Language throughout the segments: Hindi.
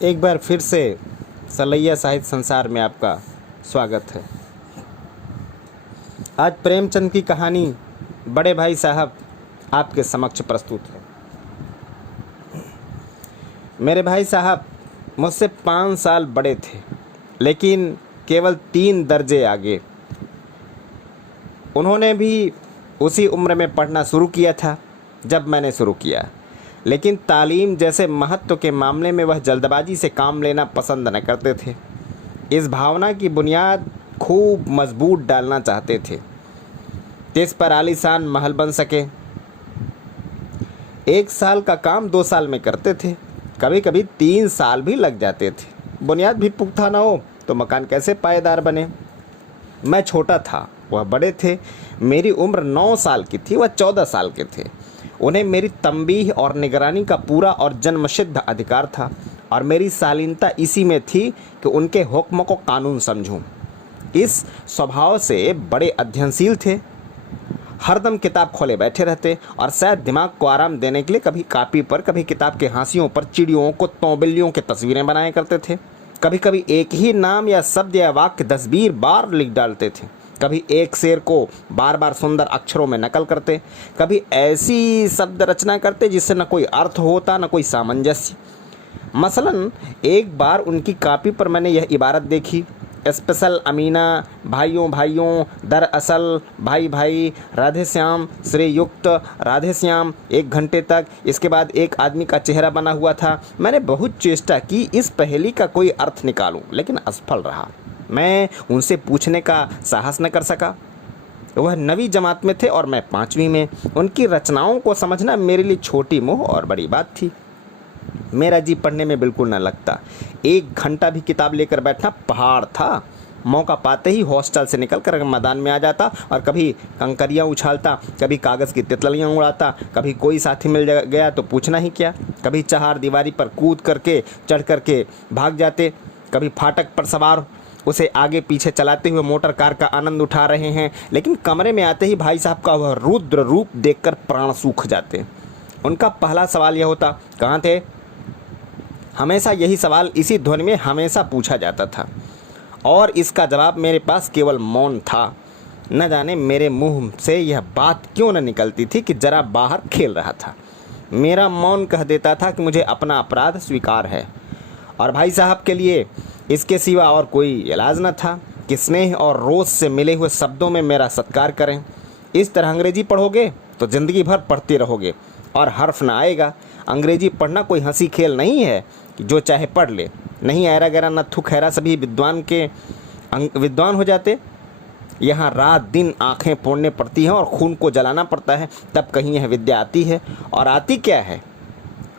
एक बार फिर से सलैया साहित्य संसार में आपका स्वागत है। आज प्रेमचंद की कहानी बड़े भाई साहब आपके समक्ष प्रस्तुत है। मेरे भाई साहब मुझसे 5 साल बड़े थे, लेकिन केवल 3 दर्जे आगे। उन्होंने भी उसी उम्र में पढ़ना शुरू किया था जब मैंने शुरू किया, लेकिन तालीम जैसे महत्व के मामले में वह जल्दबाजी से काम लेना पसंद न करते थे। इस भावना की बुनियाद खूब मजबूत डालना चाहते थे, जिस पर आलीशान महल बन सके। 1 साल का काम 2 साल में करते थे, कभी कभी 3 साल भी लग जाते थे। बुनियाद भी पुख्ता न हो तो मकान कैसे पायेदार बने। मैं छोटा था, वह बड़े थे। मेरी उम्र 9 साल की थी, वह 14 साल के थे। उन्हें मेरी तंबीह और निगरानी का पूरा और जन्मसिद्ध अधिकार था, और मेरी शालीनता इसी में थी कि उनके हुक्म को कानून समझूं। इस स्वभाव से बड़े अध्ययनशील थे, हरदम किताब खोले बैठे रहते, और शायद दिमाग को आराम देने के लिए कभी कॉपी पर, कभी किताब के हाशियों पर चिड़ियों को तौबिल्लियों की तस्वीरें बनाया करते थे। कभी कभी एक ही नाम या शब्द या वाक्य 10-20 बार लिख डालते थे। कभी एक शेर को बार बार सुंदर अक्षरों में नकल करते, कभी ऐसी शब्द रचना करते जिससे न कोई अर्थ होता न कोई सामंजस्य। मसलन एक बार उनकी कॉपी पर मैंने यह इबारत देखी: स्पेशल अमीना, भाइयों भाइयों, दरअसल, भाई भाई, राधे श्याम, श्रेयुक्त, राधे श्याम, 1 घंटे तक। इसके बाद एक आदमी का चेहरा बना हुआ था। मैंने बहुत चेष्टा की इस पहेली का कोई अर्थ निकालूं, लेकिन असफल रहा। मैं उनसे पूछने का साहस न कर सका। वह 9वीं जमात में थे और मैं 5वीं में। उनकी रचनाओं को समझना मेरे लिए छोटी मोह और बड़ी बात थी। मेरा जी पढ़ने में बिल्कुल न लगता। 1 घंटा भी किताब लेकर बैठना पहाड़ था। मौका पाते ही हॉस्टल से निकलकर मैदान में आ जाता और कभी कंकरियाँ उछालता, कभी कागज़ की तितलियाँ उड़ाता, कभी कोई साथी मिल गया तो पूछना ही क्या। कभी चहार दीवारी पर कूद करके चढ़ करके भाग जाते, कभी फाटक पर सवार उसे आगे पीछे चलाते हुए मोटर कार का आनंद उठा रहे हैं। लेकिन कमरे में आते ही भाई साहब का वह रुद्र रूप देखकर प्राण सूख जाते। उनका पहला सवाल यह होता, कहाँ थे? हमेशा यही सवाल इसी ध्वनि में हमेशा पूछा जाता था, और इसका जवाब मेरे पास केवल मौन था। न जाने मेरे मुंह से यह बात क्यों न निकलती थी कि जरा बाहर खेल रहा था। मेरा मौन कह देता था कि मुझे अपना अपराध स्वीकार है, और भाई साहब के लिए इसके सिवा और कोई इलाज न था कि स्नेह और रोष से मिले हुए शब्दों में मेरा सत्कार करें। इस तरह अंग्रेजी पढ़ोगे तो ज़िंदगी भर पढ़ते रहोगे और हर्फ ना आएगा। अंग्रेजी पढ़ना कोई हंसी खेल नहीं है कि जो चाहे पढ़ ले। नहीं ऐरा गैरा नत्थु खैरा सभी विद्वान हो जाते। यहाँ रात दिन आँखें फोड़ने पड़ती हैं और खून को जलाना पड़ता है, तब कहीं यह विद्या आती है। और आती क्या है?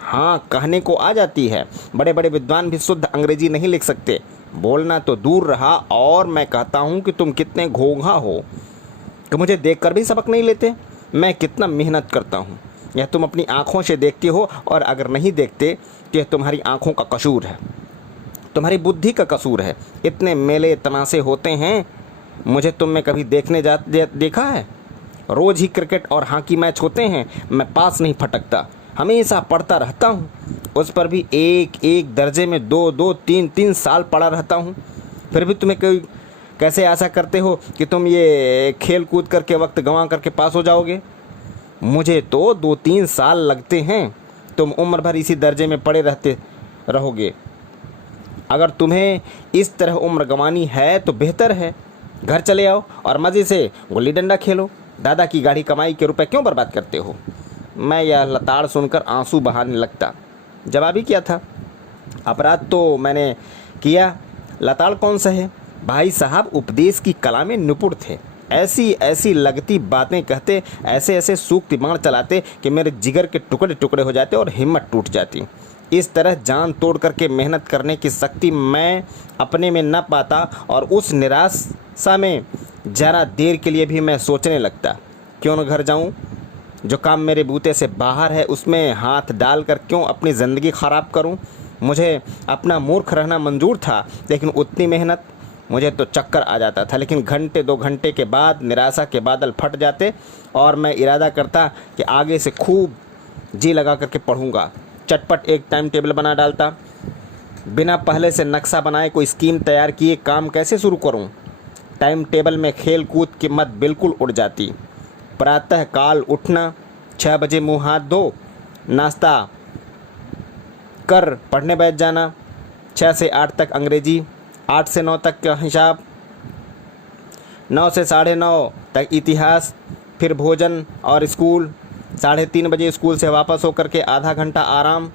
हाँ, कहने को आ जाती है। बड़े बड़े विद्वान भी शुद्ध अंग्रेजी नहीं लिख सकते। बोलना तो दूर रहा, और मैं कहता हूँ कि तुम कितने घोंघा हो कि मुझे देखकर भी सबक नहीं लेते। मैं कितना मेहनत करता हूँ, यह तुम अपनी आँखों से देखते हो, और अगर नहीं देखते तो यह तुम्हारी आँखों का कसूर है, तुम्हारी बुद्धि का कसूर है। इतने मेले तमाशे होते हैं, मुझे तुम में कभी देखा है? रोज़ ही क्रिकेट और हॉकी मैच होते हैं, मैं पास नहीं फटकता, हमेशा पढ़ता रहता हूँ। उस पर भी एक दर्जे में 2-2, 3-3 साल पढ़ा रहता हूँ। फिर भी तुम्हें कोई कैसे आशा करते हो कि तुम ये खेल कूद करके वक्त गंवा करके पास हो जाओगे? मुझे तो 2-3 साल लगते हैं, तुम उम्र भर इसी दर्जे में पड़े रहते रहोगे। अगर तुम्हें इस तरह उम्र गंवानी है तो बेहतर है, घर चले आओ और मज़े से गुल्ली डंडा खेलो। दादा की गाढ़ी कमाई के रुपए क्यों बर्बाद करते हो? मैं यह लताड़ सुनकर आंसू बहाने लगता। जवाब ही क्या था? अपराध तो मैंने किया, लताड़ कौन सा है? भाई साहब उपदेश की कला में निपुण थे। ऐसी ऐसी लगती बातें कहते, ऐसे ऐसे सूक्ति बाण चलाते कि मेरे जिगर के टुकड़े टुकड़े हो जाते और हिम्मत टूट जाती। इस तरह जान तोड़ करके मेहनत करने की शक्ति मैं अपने में न पाता, और उस निराशा में ज़रा देर के लिए भी मैं सोचने लगता, क्यों न घर जाऊं? जो काम मेरे बूते से बाहर है उसमें हाथ डालकर क्यों अपनी ज़िंदगी ख़राब करूं? मुझे अपना मूर्ख रहना मंजूर था, लेकिन उतनी मेहनत, मुझे तो चक्कर आ जाता था। लेकिन घंटे 2 घंटे के बाद निराशा के बादल फट जाते, और मैं इरादा करता कि आगे से खूब जी लगा करके पढ़ूंगा। चटपट एक टाइम टेबल बना डालता, बिना पहले से नक्शा बनाए कोई स्कीम तैयार किए काम कैसे शुरू करूं? टाइम टेबल में खेल कूद की मत बिल्कुल उड़ जाती। प्रातः काल उठना, 6 बजे मुंह हाथ धो, नाश्ता कर पढ़ने बैठ जाना, 6 से 8 तक अंग्रेजी, 8 से 9 तक का हिसाब, 9 से 9:30 तक इतिहास, फिर भोजन और स्कूल, 3:30 बजे स्कूल से वापस होकर के आधा घंटा आराम,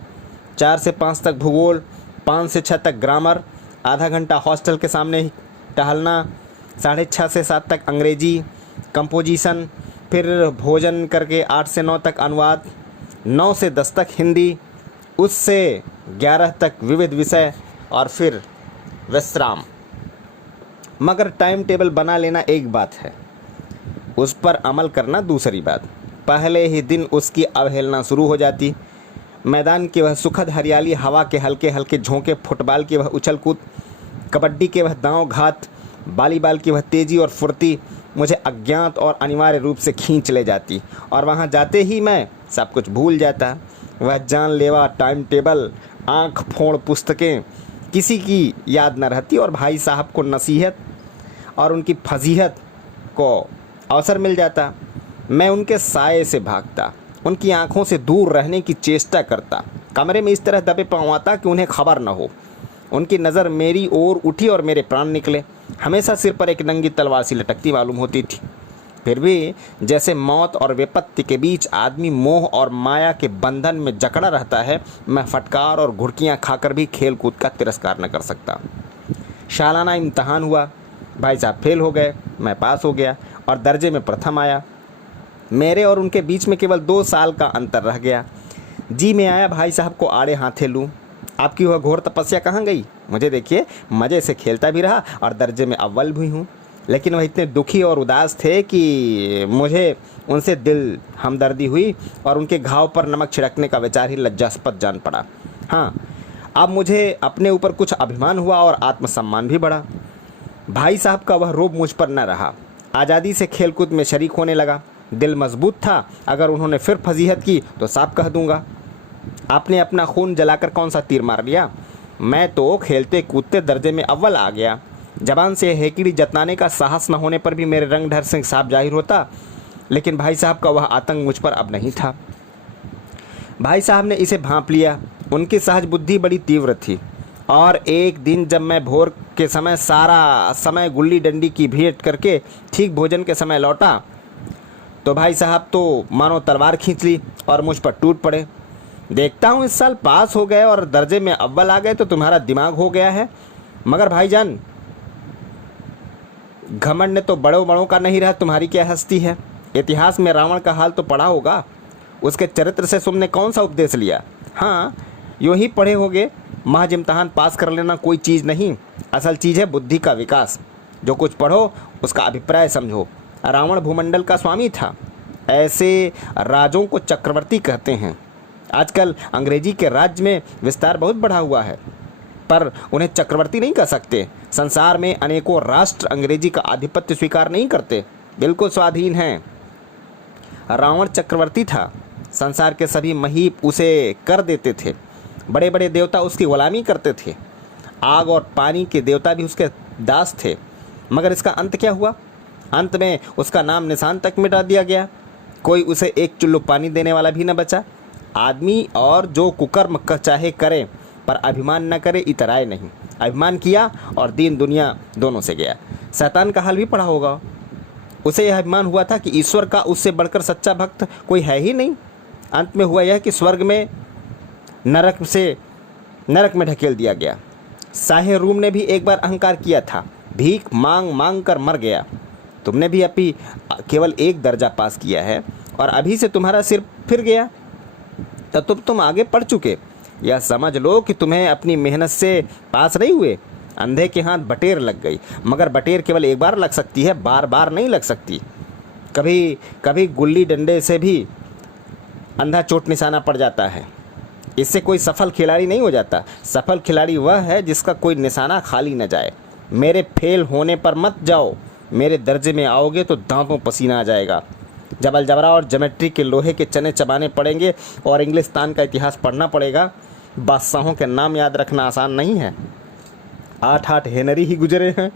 4 से 5 तक भूगोल, 5 से 6 तक ग्रामर, आधा घंटा हॉस्टल के सामने ही टहलना, 6:30 से 7 तक अंग्रेजी कंपोजिशन, फिर भोजन करके 8 से 9 तक अनुवाद, 9 से 10 तक हिंदी, उससे 11 तक विविध विषय और फिर विश्राम। मगर टाइम टेबल बना लेना एक बात है, उस पर अमल करना दूसरी बात। पहले ही दिन उसकी अवहेलना शुरू हो जाती। मैदान की वह सुखद हरियाली, हवा के हल्के हल्के झोंके, फुटबॉल की वह उछल कूद, कबड्डी के वह दांव घात, वॉलीबॉल की वह तेज़ी और फुर्ती मुझे अज्ञात और अनिवार्य रूप से खींच ले जाती और वहाँ जाते ही मैं सब कुछ भूल जाता। वह जानलेवा टाइम टेबल, आँख फोड़ पुस्तकें, किसी की याद न रहती और भाई साहब को नसीहत और उनकी फजीहत को अवसर मिल जाता। मैं उनके साये से भागता, उनकी आंखों से दूर रहने की चेष्टा करता, कमरे में इस तरह दबे पाँव आता कि उन्हें खबर न हो। उनकी नज़र मेरी ओर उठी और मेरे प्राण निकले। हमेशा सिर पर एक नंगी तलवार सी लटकती मालूम होती थी। फिर भी जैसे मौत और विपत्ति के बीच आदमी मोह और माया के बंधन में जकड़ा रहता है, मैं फटकार और घुड़कियाँ खाकर भी खेल कूद का तिरस्कार न कर सकता। सालाना इम्तहान हुआ, भाई साहब फेल हो गए, मैं पास हो गया और दर्जे में प्रथम आया। मेरे और उनके बीच में केवल 2 साल का अंतर रह गया। जी मैं आया भाई साहब को आड़े हाथे लूँ। आपकी वह घोर तपस्या कहाँ गई? मुझे देखिए, मज़े से खेलता भी रहा और दर्जे में अव्वल भी हूँ। लेकिन वह इतने दुखी और उदास थे कि मुझे उनसे दिल हमदर्दी हुई और उनके घाव पर नमक छिड़कने का विचार ही लज्जास्पद जान पड़ा। हाँ, अब मुझे अपने ऊपर कुछ अभिमान हुआ और आत्मसम्मान भी बढ़ा। भाई साहब का वह रोब मुझ पर न रहा। आज़ादी से खेलकूद में शरीक होने लगा। दिल मजबूत था, अगर उन्होंने फिर फजीहत की तो साफ कह दूंगा, आपने अपना खून जलाकर कौन सा तीर मार लिया? मैं तो खेलते कूदते दर्जे में अव्वल आ गया। जबान से हेकड़ी जतनाने का साहस न होने पर भी मेरे रंग ढर से साफ जाहिर होता। लेकिन भाई साहब का वह आतंक मुझ पर अब नहीं था। भाई साहब ने इसे भांप लिया। उनकी सहज बुद्धि बड़ी तीव्र थी और एक दिन जब मैं भोर के समय सारा समय गुल्ली डंडी की भेंट करके ठीक भोजन के समय लौटा तो भाई साहब तो मानो तलवार खींच ली और मुझ पर टूट पड़े। देखता हूँ इस साल पास हो गए और दर्जे में अव्वल आ गए तो तुम्हारा दिमाग हो गया है। मगर भाईजान, घमंड ने तो बड़ों बड़ों का नहीं रहा, तुम्हारी क्या हस्ती है? इतिहास में रावण का हाल तो पढ़ा होगा, उसके चरित्र से तुमने कौन सा उपदेश लिया? हाँ, यूँ ही पढ़े होगे, महज इम्तहान पास कर लेना कोई चीज़ नहीं, असल चीज़ है बुद्धि का विकास। जो कुछ पढ़ो उसका अभिप्राय समझो। रावण भूमंडल का स्वामी था। ऐसे राजों को चक्रवर्ती कहते हैं। आजकल अंग्रेजी के राज्य में विस्तार बहुत बढ़ा हुआ है, पर उन्हें चक्रवर्ती नहीं कह सकते। संसार में अनेकों राष्ट्र अंग्रेजी का आधिपत्य स्वीकार नहीं करते, बिल्कुल स्वाधीन हैं। रावण चक्रवर्ती था। संसार के सभी महीप उसे कर देते थे। बड़े बड़े देवता उसकी गुलामी करते थे। आग और पानी के देवता भी उसके दास थे। मगर इसका अंत क्या हुआ? अंत में उसका नाम निशान तक मिटा दिया गया। कोई उसे एक चुल्लू पानी देने वाला भी न बचा। आदमी और जो कुकर्म चाहे करे, पर अभिमान न करे, इतराए नहीं। अभिमान किया और दीन दुनिया दोनों से गया। शैतान का हाल भी पढ़ा होगा। उसे यह अभिमान हुआ था कि ईश्वर का उससे बढ़कर सच्चा भक्त कोई है ही नहीं। अंत में हुआ यह कि स्वर्ग में नरक में ढकेल दिया गया। शाहे रूम ने भी एक बार अहंकार किया था, भीख मांग मांग कर मर गया। तुमने भी अभी केवल एक दर्जा पास किया है और अभी से तुम्हारा सिर फिर गया, तब तुम आगे पढ़ चुके। यह समझ लो कि तुम्हें अपनी मेहनत से पास नहीं हुए। अंधे के हाथ बटेर लग गई, मगर बटेर केवल एक बार लग सकती है, बार बार नहीं लग सकती। कभी कभी गुल्ली डंडे से भी अंधा चोट निशाना पड़ जाता है। इससे कोई सफल खिलाड़ी नहीं हो जाता। सफल खिलाड़ी वह है जिसका कोई निशाना खाली न जाए। मेरे फेल होने पर मत जाओ, मेरे दर्जे में आओगे तो दांतों पसीना आ जाएगा। जबल जबरा और ज्योमेट्री के लोहे के चने चबाने पड़ेंगे और इंग्लिस्तान का इतिहास पढ़ना पड़ेगा। बादशाहों के नाम याद रखना आसान नहीं है। 8 हेनरी ही गुजरे हैं।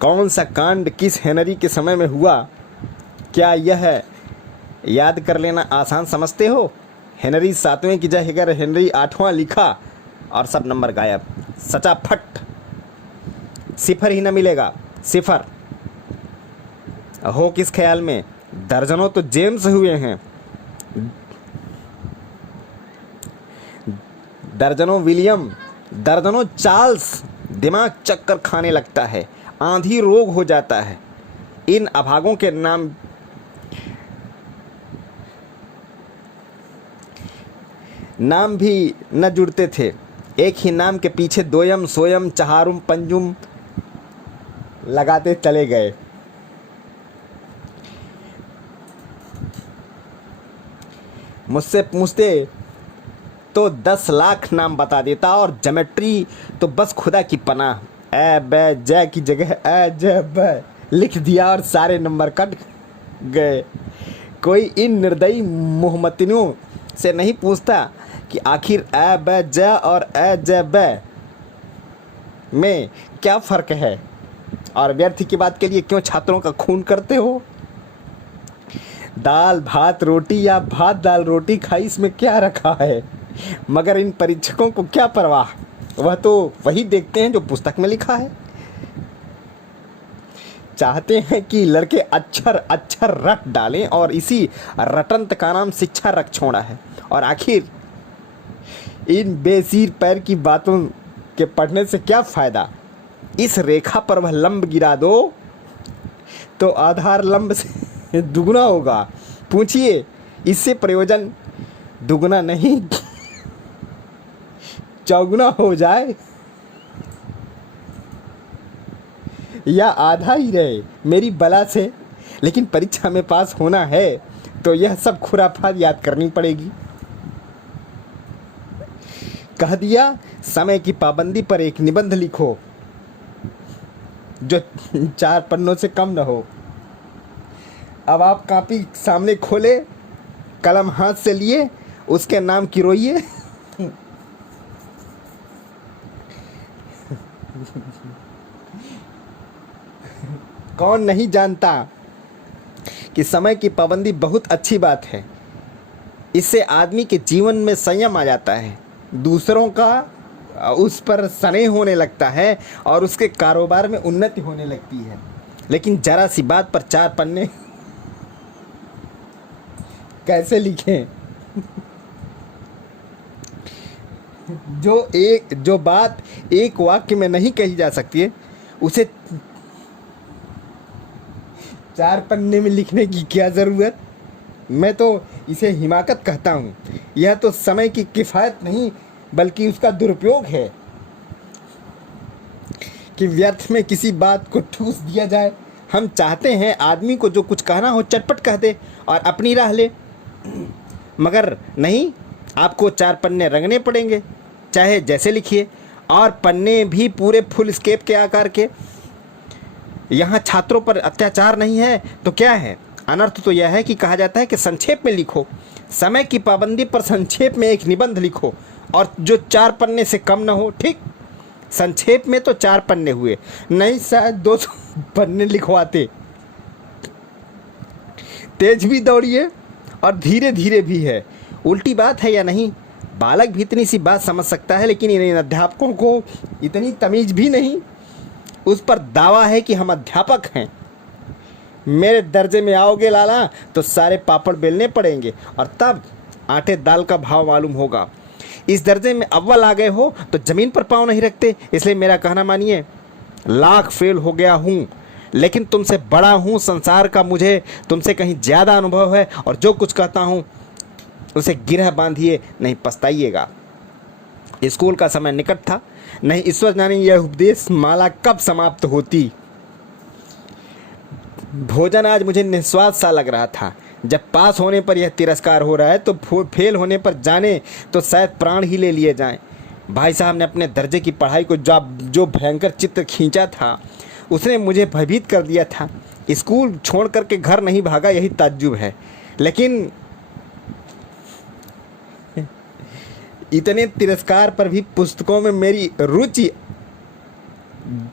कौन सा कांड किस हेनरी के समय में हुआ, क्या यह याद कर लेना आसान समझते हो? हेनरी 7वें की जगह हेनरी 8वां लिखा और सब नंबर गायब। सचा फट, सिफर ही न मिलेगा, सिफर। हो किस ख्याल में? दर्जनों तो जेम्स हुए हैं, दर्जनों विलियम, दर्जनों चार्ल्स। दिमाग चक्कर खाने लगता है, आंधी रोग हो जाता है। इन अभागों के नाम भी न जुड़ते थे। एक ही नाम के पीछे दोयम, सोयम, चहारुम, पंजुम लगाते चले गए। मुझसे पूछते तो 10 लाख नाम बता देता, और ज्योमेट्री तो बस खुदा की पनाह। ए ब जय की जगह ए ज ब लिख दिया और सारे नंबर कट गए। कोई इन निर्दयी मोहम्मदियों से नहीं पूछता कि आखिर ए ब ज और ए ज ब में क्या फ़र्क है, और व्यर्थ की बात के लिए क्यों छात्रों का खून करते हो? दाल भात रोटी या भात दाल रोटी खाई, इसमें क्या रखा है? मगर इन परीक्षकों को क्या परवाह, वह तो वही देखते हैं जो पुस्तक में लिखा है। चाहते हैं कि लड़के अक्षर अक्षर रट डालें, और इसी रटंत का नाम शिक्षा रख छोड़ा है। और आखिर इन बेसिर पैर की बातों के पढ़ने से क्या फ़ायदा? इस रेखा पर वह लंब गिरा दो तो आधार लंब से दुगना होगा। पूछिए, इससे प्रयोजन दुगना नहीं चौगुना हो जाए, या आधा ही रहे मेरी बला से। लेकिन परीक्षा में पास होना है तो यह सब खुराफात याद करनी पड़ेगी। कह दिया, समय की पाबंदी पर एक निबंध लिखो जो 4 पन्नों से कम न हो। अब आप कॉपी सामने खोले, कलम हाथ से लिए, उसके नाम की रोइए। कौन नहीं जानता कि समय की पाबंदी बहुत अच्छी बात है। इससे आदमी के जीवन में संयम आ जाता है, दूसरों का उस पर स्नेह होने लगता है, और उसके कारोबार में उन्नति होने लगती है। लेकिन जरा सी बात पर 4 पन्ने कैसे लिखें? जो बात एक वाक्य में नहीं कही जा सकती है, उसे 4 पन्ने में लिखने की क्या ज़रूरत? मैं तो इसे हिमाकत कहता हूँ। यह तो समय की किफ़ायत नहीं बल्कि उसका दुरुपयोग है कि व्यर्थ में किसी बात को ठूस दिया जाए। हम चाहते हैं आदमी को जो कुछ कहना हो चटपट कह दे और अपनी राह ले, मगर नहीं, आपको 4 पन्ने रंगने पड़ेंगे, चाहे जैसे लिखिए, और पन्ने भी पूरे फुल स्केप के आकार के। यहाँ छात्रों पर अत्याचार नहीं है तो क्या है? अनर्थ तो यह है कि कहा जाता है कि संक्षेप में लिखो। समय की पाबंदी पर संक्षेप में एक निबंध लिखो, और जो 4 पन्ने से कम न हो। ठीक, संक्षेप में तो 4 पन्ने हुए, नहीं शायद 200 पन्ने लिखवाते। तेज भी दौड़िए और धीरे धीरे भी है। उल्टी बात है या नहीं? बालक भी इतनी सी बात समझ सकता है, लेकिन इन अध्यापकों को इतनी तमीज़ भी नहीं। उस पर दावा है कि हम अध्यापक हैं। मेरे दर्जे में आओगे लाला तो सारे पापड़ बेलने पड़ेंगे, और तब आटे दाल का भाव मालूम होगा। इस दर्जे में अव्वल आ गए हो तो ज़मीन पर पाँव नहीं रखते। इसलिए मेरा कहना मानिए, लाख फेल हो गया हूँ, लेकिन तुमसे बड़ा हूँ। संसार का मुझे तुमसे कहीं ज़्यादा अनुभव है, और जो कुछ कहता हूँ उसे गिरह बांधिए, नहीं पछताइएगा। स्कूल का समय निकट था, नहीं ईश्वर जाने यह उपदेश माला कब समाप्त होती। भोजन आज मुझे निस्वाद सा लग रहा था। जब पास होने पर यह तिरस्कार हो रहा है तो फेल होने पर जाने तो शायद प्राण ही ले लिए जाएं। भाई साहब ने अपने दर्जे की पढ़ाई को जो भयंकर चित्र खींचा था, उसने मुझे भयभीत कर दिया था। स्कूल छोड़ करके घर नहीं भागा, यही ताज्जुब है। लेकिन इतने तिरस्कार पर भी पुस्तकों में मेरी रुचि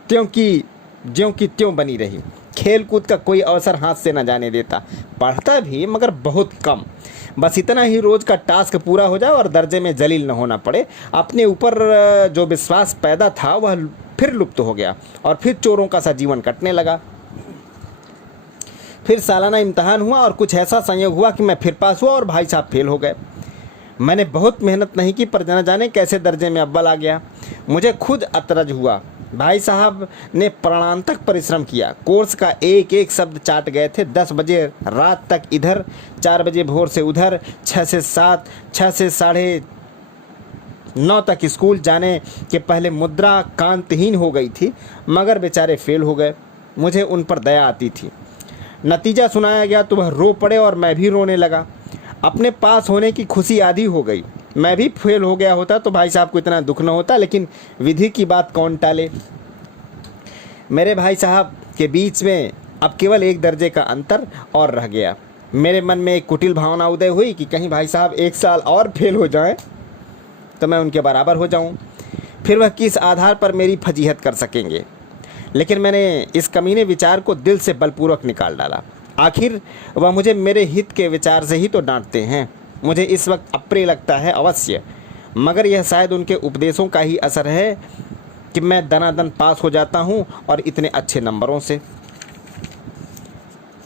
त्यों की त्यों बनी रही। खेल कूद का कोई अवसर हाथ से न जाने देता। पढ़ता भी मगर बहुत कम, बस इतना ही रोज़ का टास्क पूरा हो जाए और दर्जे में जलील न होना पड़े। अपने ऊपर जो विश्वास पैदा था वह फिर लुप्त हो गया और फिर चोरों का सा जीवन कटने लगा। फिर सालाना इम्तहान हुआ और कुछ ऐसा संयोग हुआ कि मैं फिर पास हुआ और भाई साहब फेल हो गए। मैंने बहुत मेहनत नहीं की पर न जाने कैसे दर्जे में अव्वल आ गया। मुझे खुद अतरज हुआ। भाई साहब ने प्राणांतक परिश्रम किया, कोर्स का एक एक शब्द चाट गए थे। 10 बजे रात तक इधर, 4 बजे भोर से उधर, 6 से 7, 6 से 9:30 तक स्कूल जाने के पहले मुद्रा कांतहीन हो गई थी, मगर बेचारे फेल हो गए। मुझे उन पर दया आती थी। नतीजा सुनाया गया तो वह रो पड़े और मैं भी रोने लगा। अपने पास होने की खुशी आधी हो गई। मैं भी फेल हो गया होता तो भाई साहब को इतना दुख न होता, लेकिन विधि की बात कौन टाले। मेरे भाई साहब के बीच में अब केवल 1 दर्जे का अंतर और रह गया। मेरे मन में एक कुटिल भावना उदय हुई कि कहीं भाई साहब 1 साल और फेल हो जाएं तो मैं उनके बराबर हो जाऊं, फिर वह किस आधार पर मेरी फजीहत कर सकेंगे। लेकिन मैंने इस कमीने विचार को दिल से बलपूर्वक निकाल डाला। आखिर वह मुझे मेरे हित के विचार से ही तो डांटते हैं। मुझे इस वक्त अप्रिय लगता है अवश्य, मगर यह शायद उनके उपदेशों का ही असर है कि मैं दनादन पास हो जाता हूँ और इतने अच्छे नंबरों से।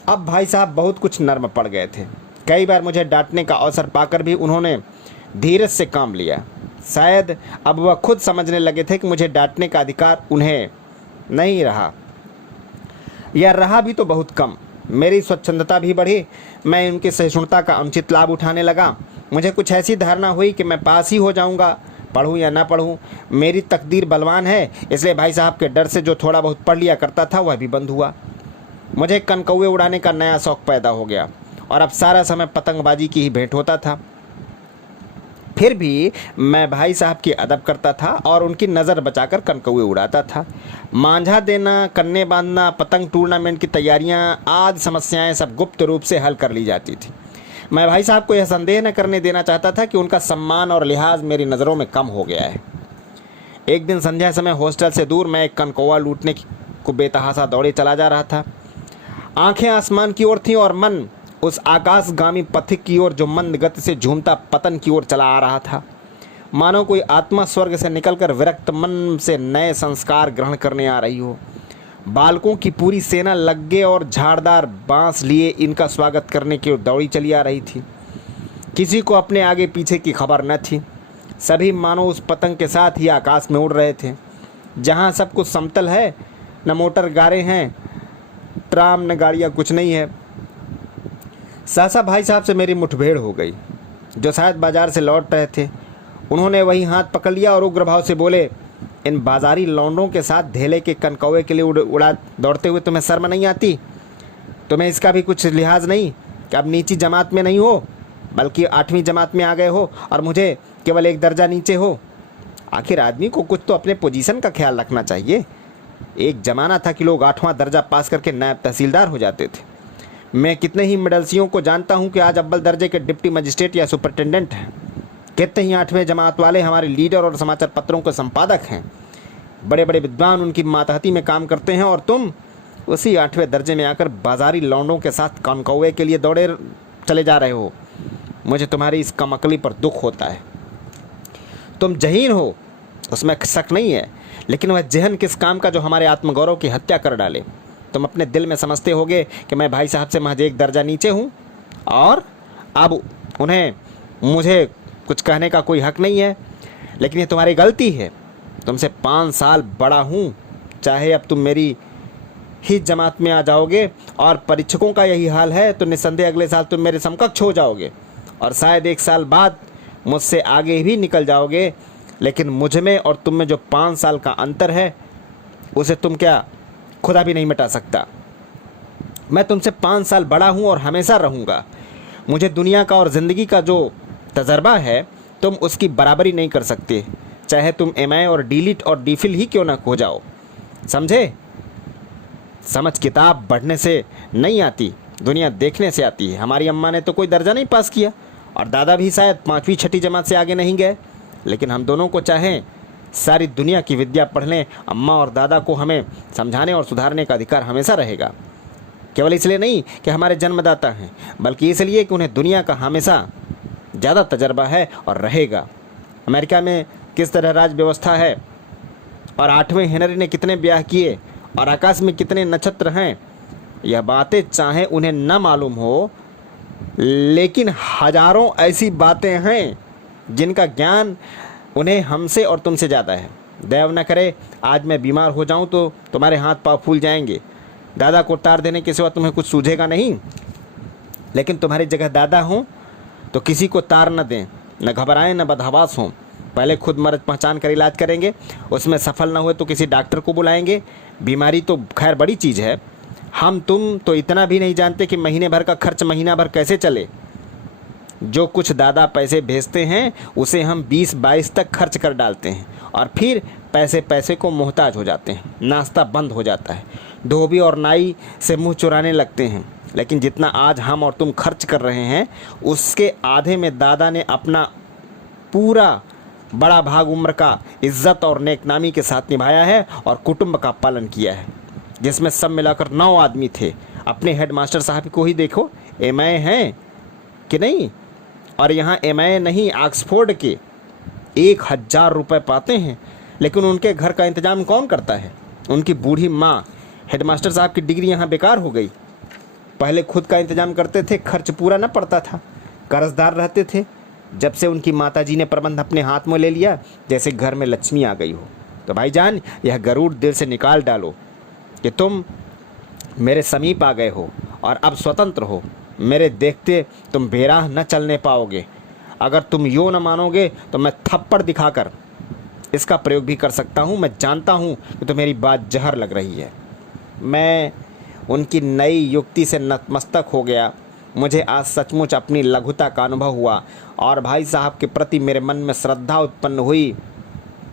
अब भाई साहब बहुत कुछ नर्म पड़ गए थे। कई बार मुझे डांटने का अवसर पाकर भी उन्होंने धीरज से काम लिया। शायद अब वह खुद समझने लगे थे कि मुझे डांटने का अधिकार उन्हें नहीं रहा, या रहा भी तो बहुत कम। मेरी स्वच्छंदता भी बढ़ी। मैं उनकी सहिष्णुता का अनुचित लाभ उठाने लगा। मुझे कुछ ऐसी धारणा हुई कि मैं पास ही हो जाऊंगा, पढ़ूं या ना पढ़ूं। मेरी तकदीर बलवान है, इसलिए भाई साहब के डर से जो थोड़ा बहुत पढ़ लिया करता था वह भी बंद हुआ। मुझे कनकौवे उड़ाने का नया शौक़ पैदा हो गया और अब सारा समय पतंगबाजी की ही भेंट होता था। फिर भी मैं भाई साहब की अदब करता था और उनकी नज़र बचाकर कनकौवे उड़ाता था। मांझा देना, कन्ने बांधना, पतंग टूर्नामेंट की तैयारियां आदि समस्याएं सब गुप्त रूप से हल कर ली जाती थी। मैं भाई साहब को यह संदेह न करने देना चाहता था कि उनका सम्मान और लिहाज मेरी नज़रों में कम हो गया है। एक दिन संध्या समय हॉस्टल से दूर मैं एक कनकौवा लूटने को बेतहासा दौड़े चला जा रहा था। आंखें आसमान की ओर थीं और मन उस आकाशगामी पथिक की ओर जो मंद गति से झूमता पतन की ओर चला आ रहा था। मानो कोई आत्मा स्वर्ग से निकलकर विरक्त मन से नए संस्कार ग्रहण करने आ रही हो। बालकों की पूरी सेना लग्गे और झाड़दार बांस लिए इनका स्वागत करने की ओर दौड़ी चली आ रही थी। किसी को अपने आगे पीछे की खबर न थी। सभी मानो उस पतंग के साथ ही आकाश में उड़ रहे थे। जहाँ सब कुछ समतल है, न मोटर गाड़ियाँ हैं, ट्राम न गाड़ियाँ, कुछ नहीं है। सहसा भाई साहब से मेरी मुठभेड़ हो गई, जो शायद बाजार से लौट रहे थे। उन्होंने वही हाथ पकड़ लिया और उग्र भाव से बोले, इन बाजारी लौंडों के साथ धेले के कनकौवे के लिए उड़ा दौड़ते हुए तुम्हें शर्म नहीं आती? तुम्हें इसका भी कुछ लिहाज नहीं कि अब नीची जमात में नहीं हो, बल्कि 8वीं जमात में आ गए हो और मुझे केवल 1 दर्जा नीचे हो। आखिर आदमी को कुछ तो अपने पोजीशन का ख्याल रखना चाहिए। एक ज़माना था कि लोग 8वां दर्जा पास करके नायब तहसीलदार हो जाते थे। मैं कितने ही मेडलसियों को जानता हूं कि आज अव्वल दर्जे के डिप्टी मजिस्ट्रेट या सुपरिटेंडेंट हैं। कितने ही 8वें जमात वाले हमारे लीडर और समाचार पत्रों के संपादक हैं। बड़े बड़े विद्वान उनकी मातहती में काम करते हैं और तुम उसी 8वें दर्जे में आकर बाजारी लौंडों के साथ कनकौवे के लिए दौड़े चले जा रहे हो। मुझे तुम्हारी इस कमअक्ली पर दुख होता है। तुम जहीन हो, उसमें शक नहीं है, लेकिन वह जहन किस काम का जो हमारे आत्मगौरव की हत्या कर डाले। तुम अपने दिल में समझते होगे कि मैं भाई साहब से महज 1 दर्जा नीचे हूँ और अब उन्हें मुझे कुछ कहने का कोई हक नहीं है, लेकिन ये तुम्हारी गलती है। तुमसे 5 साल बड़ा हूँ। चाहे अब तुम मेरी ही जमात में आ जाओगे और परीक्षकों का यही हाल है तो निस्संदेह अगले साल तुम मेरे समकक्ष हो जाओगे और शायद 1 साल बाद मुझसे आगे भी निकल जाओगे। लेकिन मुझ में और तुम में जो 5 साल का अंतर है उसे तुम क्या खुदा भी नहीं मिटा सकता। मैं तुमसे 5 साल बड़ा हूँ और हमेशा रहूँगा। मुझे दुनिया का और ज़िंदगी का जो तजर्बा है तुम उसकी बराबरी नहीं कर सकते, चाहे तुम MA और डीलिट और डीफिल ही क्यों ना हो जाओ। समझे? समझ किताब बढ़ने से नहीं आती, दुनिया देखने से आती है। हमारी अम्मा ने तो कोई दर्जा नहीं पास किया और दादा भी शायद 5वीं 6ठी जमात से आगे नहीं गए, लेकिन हम दोनों को चाहें सारी दुनिया की विद्या पढ़ लें, अम्मा और दादा को हमें समझाने और सुधारने का अधिकार हमेशा रहेगा। केवल इसलिए नहीं कि हमारे जन्मदाता हैं, बल्कि इसलिए कि उन्हें दुनिया का हमेशा ज़्यादा तजर्बा है और रहेगा। अमेरिका में किस तरह राज व्यवस्था है और 8वें हेनरी ने कितने ब्याह किए और आकाश में कितने नक्षत्र हैं, यह बातें चाहे उन्हें न मालूम हो, लेकिन हजारों ऐसी बातें हैं जिनका ज्ञान उन्हें हमसे और तुमसे ज़्यादा है। दैव न करे आज मैं बीमार हो जाऊं तो तुम्हारे हाथ पाँव फूल जाएंगे, दादा को तार देने के सिवा तुम्हें कुछ सूझेगा नहीं। लेकिन तुम्हारी जगह दादा हों तो किसी को तार न दें, न घबराएं, न बदहवास हों। पहले खुद मर्ज पहचान कर इलाज करेंगे, उसमें सफल न हुए तो किसी डॉक्टर को बुलाएंगे। बीमारी तो खैर बड़ी चीज़ है, हम तुम तो इतना भी नहीं जानते कि महीने भर का खर्च महीना भर कैसे चले। जो कुछ दादा पैसे भेजते हैं उसे हम 20-22 तक खर्च कर डालते हैं और फिर पैसे पैसे को मोहताज हो जाते हैं। नाश्ता बंद हो जाता है, धोबी और नाई से मुंह चुराने लगते हैं। लेकिन जितना आज हम और तुम खर्च कर रहे हैं उसके आधे में दादा ने अपना पूरा बड़ा भाग उम्र का इज्जत और नेकनामी के साथ निभाया है और कुटुंब का पालन किया है, जिसमें सब मिलाकर 9 आदमी थे। अपने हेडमास्टर साहब को ही देखो, एमए हैं कि नहीं, और यहाँ एमए नहीं ऑक्सफोर्ड के 1000 रुपये पाते हैं, लेकिन उनके घर का इंतजाम कौन करता है? उनकी बूढ़ी माँ। हेडमास्टर साहब की डिग्री यहाँ बेकार हो गई। पहले खुद का इंतजाम करते थे, खर्च पूरा न पड़ता था, कर्जदार रहते थे। जब से उनकी माताजी ने प्रबंध अपने हाथ में ले लिया, जैसे घर में लक्ष्मी आ गई हो। तो भाईजान, यह गरूर दिल से निकाल डालो कि तुम मेरे समीप आ गए हो और अब स्वतंत्र हो। मेरे देखते तुम बेराह न चलने पाओगे। अगर तुम यूँ न मानोगे तो मैं थप्पड़ दिखाकर इसका प्रयोग भी कर सकता हूँ। मैं जानता हूँ कि तो मेरी बात जहर लग रही है। मैं उनकी नई युक्ति से नतमस्तक हो गया। मुझे आज सचमुच अपनी लघुता का अनुभव हुआ और भाई साहब के प्रति मेरे मन में श्रद्धा उत्पन्न हुई।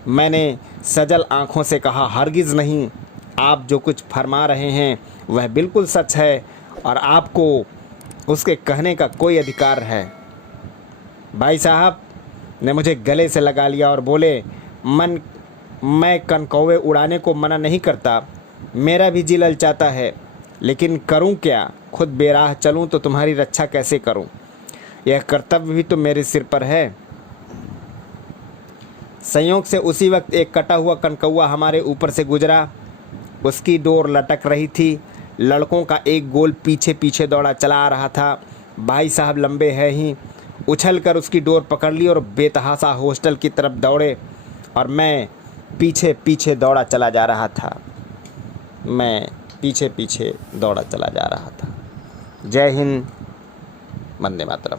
मैंने सजल आँखों से कहा, हरगिज़ नहीं, आप जो कुछ फरमा रहे हैं वह बिल्कुल सच है और आपको उसके कहने का कोई अधिकार है। भाई साहब ने मुझे गले से लगा लिया और बोले, मैं कनकौवे उड़ाने को मना नहीं करता, मेरा भी जी ललचाता है, लेकिन करूं क्या? खुद बेराह चलूं तो तुम्हारी रक्षा कैसे करूं? यह कर्तव्य भी तो मेरे सिर पर है। संयोग से उसी वक्त एक कटा हुआ कनकौवा हमारे ऊपर से गुजरा। उसकी डोर लटक रही थी। लड़कों का एक गोल पीछे पीछे दौड़ा चला आ रहा था। भाई साहब लंबे हैं ही, उछल कर उसकी डोर पकड़ ली और बेतहासा हॉस्टल की तरफ दौड़े और मैं पीछे पीछे दौड़ा चला जा रहा था। जय हिंद, वंदे मातरम।